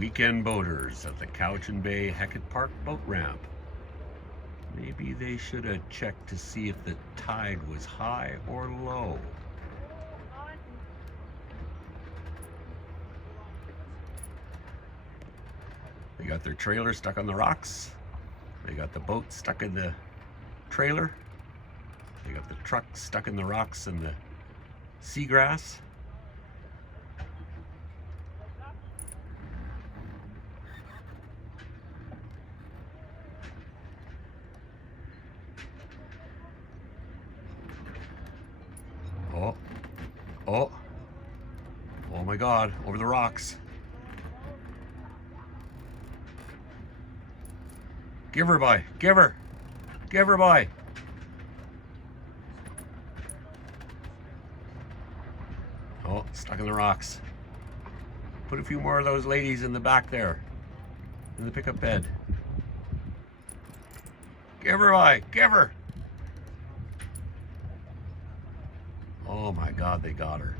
Weekend boaters at the Cowichan Bay Hecate Park boat ramp. Maybe they should have checked to see if the tide was high or low. They got their trailer stuck on the rocks. They got the boat stuck in the trailer. They got the truck stuck in the rocks and the seagrass. Oh, oh, oh my God, over the rocks. Give her, boy, give her, boy. Oh, stuck in the rocks. Put a few more of those ladies in the back there, in the pickup bed. Give her, boy, give her. Oh my God, they got her.